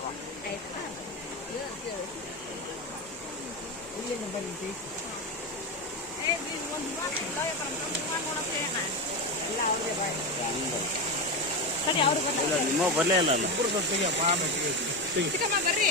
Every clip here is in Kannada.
Ini yang berhenti. Eh, di rumah kita ya kalau rumah mau apa ya kan? Lah, udah baik. Tadi awal berapa? Udah lima berle lah. Berapa sih ya? Paham sih. Kita mah berle.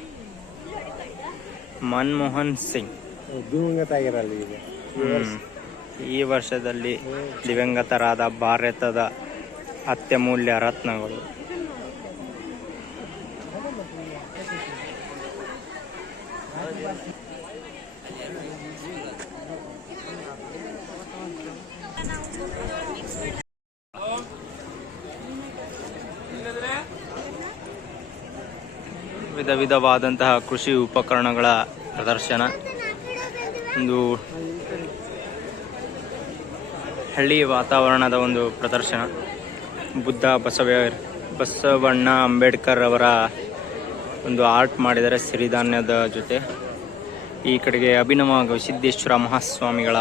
Manmohan Singh. ದಿವಂಗತ ಆಗಿರಲ್ಲ ಈಗ. ಈ ವರ್ಷದಲ್ಲಿ ದಿವಂಗತರಾದ ಭಾರತದ ಅತ್ಯಮೂಲ್ಯ ರತ್ನಗಳು. ವಿಧ ವಿಧವಾದಂತಹ ಕೃಷಿ ಉಪಕರಣಗಳ ಪ್ರದರ್ಶನ. ಒಂದು ಹಳ್ಳಿ ವಾತಾವರಣದ ಒಂದು ಪ್ರದರ್ಶನ. ಬುದ್ಧ ಬಸವ ಬಸವಣ್ಣ ಅಂಬೇಡ್ಕರ್ ಅವರ ಒಂದು ಆರ್ಟ್ ಮಾಡಿದರೆ ಸಿರಿಧಾನ್ಯದ ಜೊತೆ. ಈ ಕಡೆಗೆ ಅಭಿನವ ಸಿದ್ದೇಶ್ವರ ಮಹಾಸ್ವಾಮಿಗಳ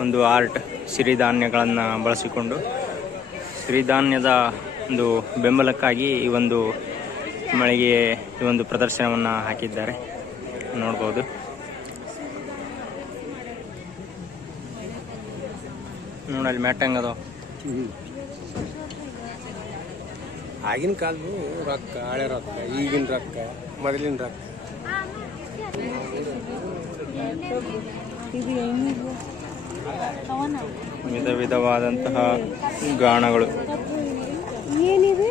ಒಂದು ಆರ್ಟ್ ಸಿರಿಧಾನ್ಯಗಳನ್ನು ಬಳಸಿಕೊಂಡು. ಸಿರಿಧಾನ್ಯದ ಒಂದು ಬೆಂಬಲಕ್ಕಾಗಿ ಈ ಒಂದು ಮಳೆಗೆ ಈ ಒಂದು ಪ್ರದರ್ಶನವನ್ನು ಹಾಕಿದ್ದಾರೆ. ನೋಡ್ಬೋದು. ನೋಡಲ್ಲಿ ಮ್ಯಾಟ್ ಹೆಂಗದ. ಆಗಿನ ಕಾಲದ್ದು ರೊಕ್ಕ ಹಳೆ ರೊಕ್ಕ ಈಗಿನ ರೊಕ್ಕ ಮೊದಲಿನ ರೊಕ್ಕ. ವಿಧ ವಿಧವಾದಂತಹ ಗಾಣಗಳು. ಏನಿದೆ?